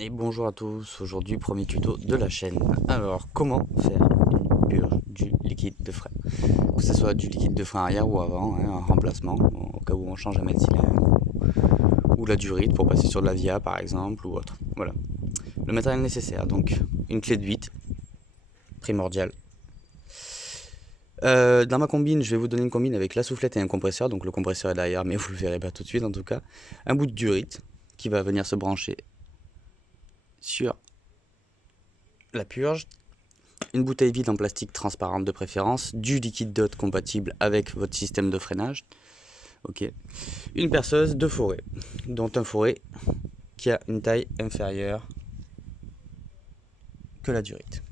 Et bonjour à tous, aujourd'hui premier tuto de la chaîne. Alors comment faire une purge du liquide de frein, que ce soit du liquide de frein arrière ou avant, hein, un remplacement au cas où on change un mètre cylindre, ou la durite pour passer sur de la via par exemple ou autre. Voilà, le matériel nécessaire, donc une clé de 8, primordial. Dans ma combine, je vais vous donner une combine avec la soufflette et un compresseur, donc le compresseur est derrière mais vous le verrez pas tout de suite en tout cas. Un bout de durite qui va venir se brancher sur la purge, une bouteille vide en plastique transparente de préférence, du liquide DOT compatible avec votre système de freinage, ok, une perceuse de forêt, dont un forêt qui a une taille inférieure que la durite,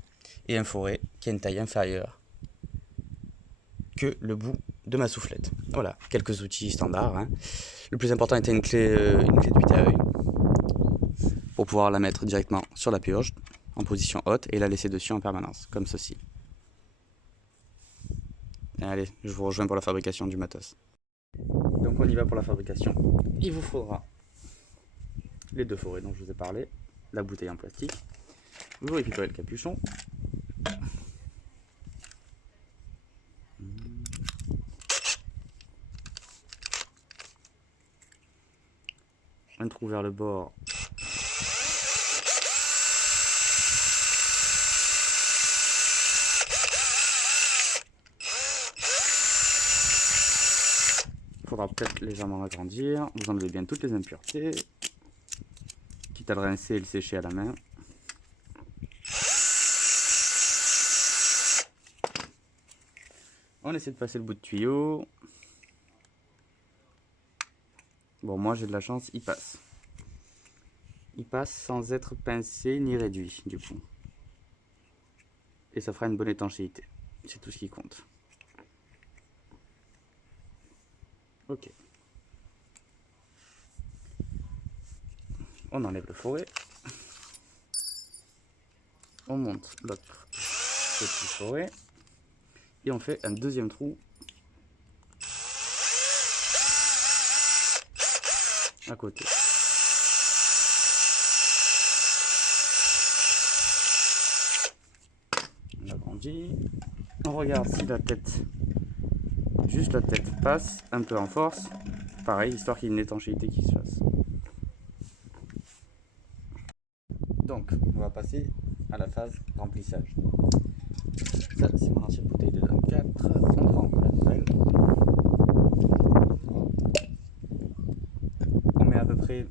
et un forêt qui a une taille inférieure que le bout de ma soufflette. Voilà, quelques outils standards, hein. Le plus important était une clé de 8 à œil, pour pouvoir la mettre directement sur la purge, en position haute, et la laisser dessus en permanence, comme ceci. Allez, je vous rejoins pour la fabrication du matos. Donc on y va pour la fabrication. Il vous faudra les deux forêts dont je vous ai parlé, la bouteille en plastique. Vous récupérez le capuchon. Un trou vers le bord. Il faudra peut-être légèrement agrandir. Vous enlevez bien toutes les impuretés. Quitte à le rincer et le sécher à la main. On essaie de passer le bout de tuyau. Bon, moi j'ai de la chance, il passe. Il passe sans être pincé ni réduit, du coup. Et ça fera une bonne étanchéité. C'est tout ce qui compte. Ok. On enlève le forêt. On monte l'autre petit forêt. Et on fait un deuxième trou à côté. On agrandit. On regarde si la tête, juste la tête, passe un peu en force. Pareil, histoire qu'il y ait une étanchéité qui se fasse. Donc, on va passer à la phase remplissage. Ça, c'est mon ancienne bouteille de 24. On prend la nouvelle. On met à peu près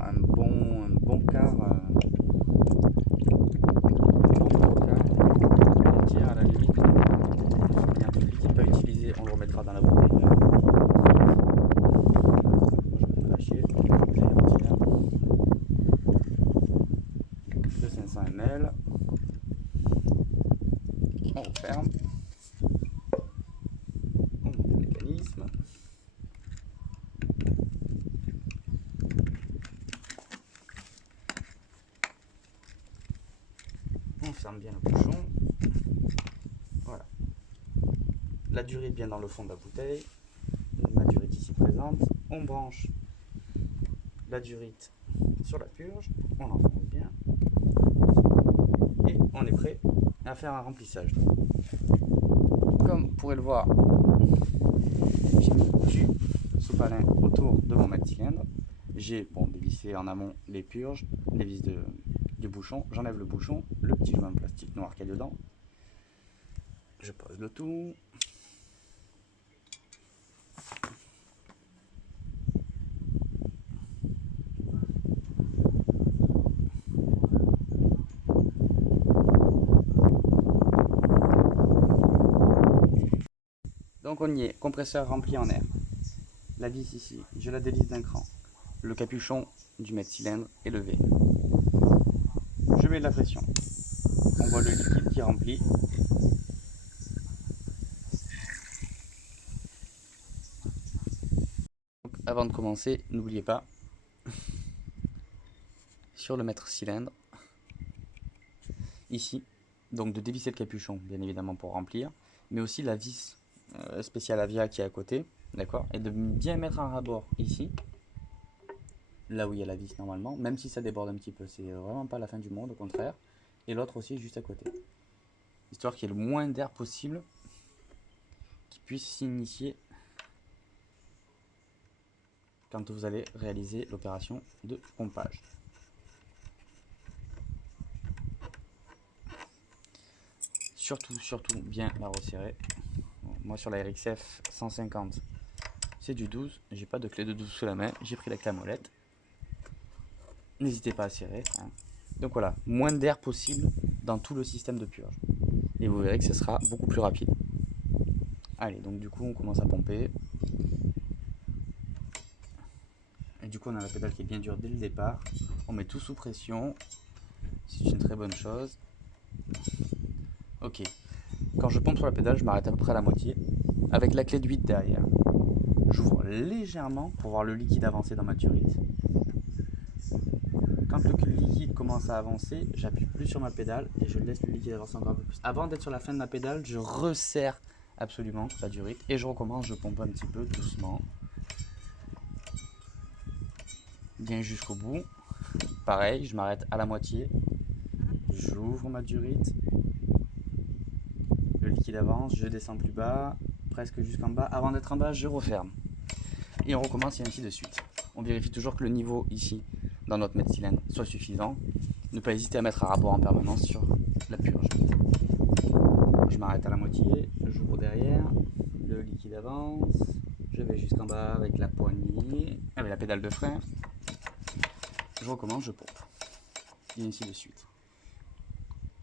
un bon quart, un tiers à la limite. Il y a un peu de liquide pas utilisé, on le remettra dans la bouteille. Je vais lâcher de 500 ml. On referme. On monte le mécanisme. On ferme bien le bouchon. Voilà. La durite bien dans le fond de la bouteille. Ma durite ici présente. On branche la durite sur la purge. On enfonce bien. Et on est prêt à faire un remplissage. Comme vous pourrez le voir, j'ai mis du sopalin autour de mon mètre cylindre. J'ai dévissé en amont les purges, les vis du bouchon. J'enlève le bouchon, le petit joint en plastique noir qu'il y a dedans. Je pose le tout. Donc on y est, compresseur rempli en air. La vis ici, je la dévisse d'un cran. Le capuchon du mètre cylindre est levé. Je mets de la pression. On voit le liquide qui remplit. Donc, avant de commencer, n'oubliez pas, sur le mètre cylindre, ici, donc de dévisser le capuchon, bien évidemment pour remplir, mais aussi la vis spéciale Avia qui est à côté, d'accord, et de bien mettre un rabord ici, là où il y a la vis normalement, même si ça déborde un petit peu, c'est vraiment pas la fin du monde, au contraire. Et l'autre aussi juste à côté. Histoire qu'il y ait le moins d'air possible qui puisse s'initier quand vous allez réaliser l'opération de pompage. Surtout bien la resserrer. Bon, moi sur la RXF 150, c'est du 12. J'ai pas de clé de 12 sous la main, j'ai pris la clé à molette. N'hésitez pas à serrer. Hein. Donc voilà, moins d'air possible dans tout le système de purge. Et vous verrez que ce sera beaucoup plus rapide. Allez, donc du coup on commence à pomper. Et du coup on a la pédale qui est bien dure dès le départ. On met tout sous pression. C'est une très bonne chose. Ok. Quand je pompe sur la pédale, je m'arrête à peu près à la moitié. Avec la clé de 8 derrière. J'ouvre légèrement pour voir le liquide avancer dans ma turite. Quand le liquide commence à avancer, j'appuie plus sur ma pédale et je laisse le liquide avancer encore un peu plus. Avant d'être sur la fin de ma pédale, je resserre absolument la durite et je recommence, je pompe un petit peu doucement. Bien jusqu'au bout. Pareil, je m'arrête à la moitié. J'ouvre ma durite. Le liquide avance, je descends plus bas, presque jusqu'en bas. Avant d'être en bas, je referme. Et on recommence et ainsi de suite. On vérifie toujours que le niveau ici, dans notre mètre cylindre, soit suffisant. Ne pas hésiter à mettre un rapport en permanence sur la purge. Je m'arrête à la moitié, j'ouvre derrière, le liquide avance, je vais jusqu'en bas avec la poignée, avec la pédale de frein. Je recommence, je pompe. Et ainsi de suite.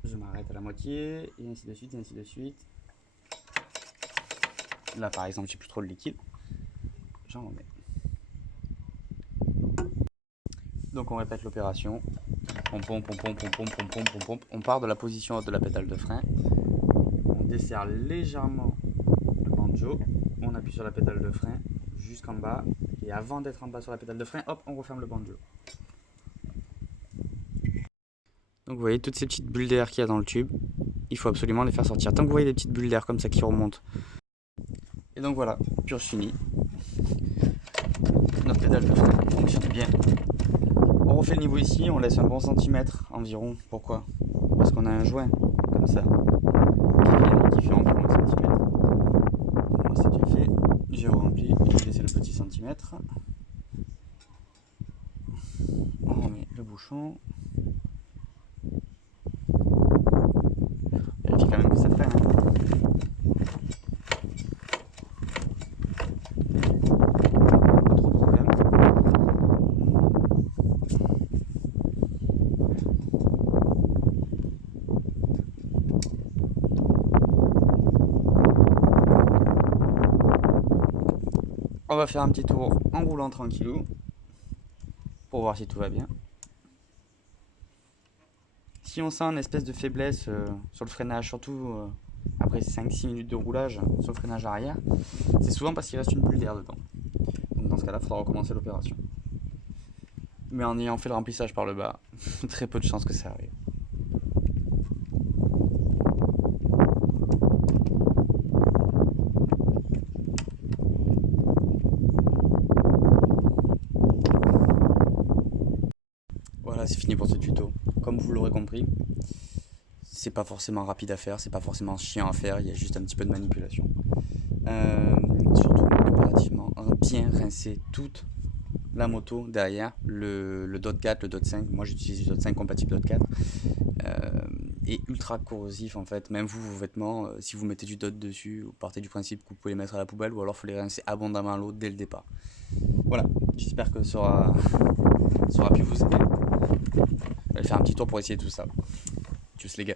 Je m'arrête à la moitié, et ainsi de suite, et ainsi de suite. Là par exemple, j'ai plus trop de liquide. J'en remets. Donc on répète l'opération. On pompe, on pompe, on pompe, on pompe, on pompe. On part de la position haute de la pédale de frein. On desserre légèrement le banjo. On appuie sur la pédale de frein jusqu'en bas. Et avant d'être en bas sur la pédale de frein, hop, on referme le banjo. Donc vous voyez toutes ces petites bulles d'air qu'il y a dans le tube. Il faut absolument les faire sortir. Tant que vous voyez des petites bulles d'air comme ça qui remontent. Et donc voilà, purge finie. Notre pédale de frein fonctionne bien. On refait le niveau ici, on laisse un bon centimètre environ. Pourquoi? Parce qu'on a un joint comme ça qui fait environ 1 centimètre. Donc moi c'est déjà fait. J'ai rempli, j'ai laissé le petit centimètre. On remet le bouchon. Vérifie quand même que ça freine. Pas trop de problème. On va faire un petit tour en roulant tranquillou pour voir si tout va bien. Si on sent une espèce de faiblesse sur le freinage, surtout après 5-6 minutes de roulage sur le freinage arrière, c'est souvent parce qu'il reste une bulle d'air dedans. Donc dans ce cas-là, il faudra recommencer l'opération. Mais en ayant fait le remplissage par le bas, très peu de chances que ça arrive. Voilà, c'est fini pour ce tuto. Comme vous l'aurez compris, c'est pas forcément rapide à faire, c'est pas forcément chiant à faire, il y a juste un petit peu de manipulation. Surtout, impérativement, bien rincer toute la moto derrière, le DOT 4, le DOT 5, moi j'utilise le DOT 5 compatible DOT 4, est ultra corrosif en fait, même vous, vos vêtements, si vous mettez du DOT dessus, vous partez du principe que vous pouvez les mettre à la poubelle, ou alors il faut les rincer abondamment à l'eau dès le départ. Voilà, j'espère que ça aura pu vous aider. Allez faire un petit tour pour essayer tout ça. Tchuss les gars.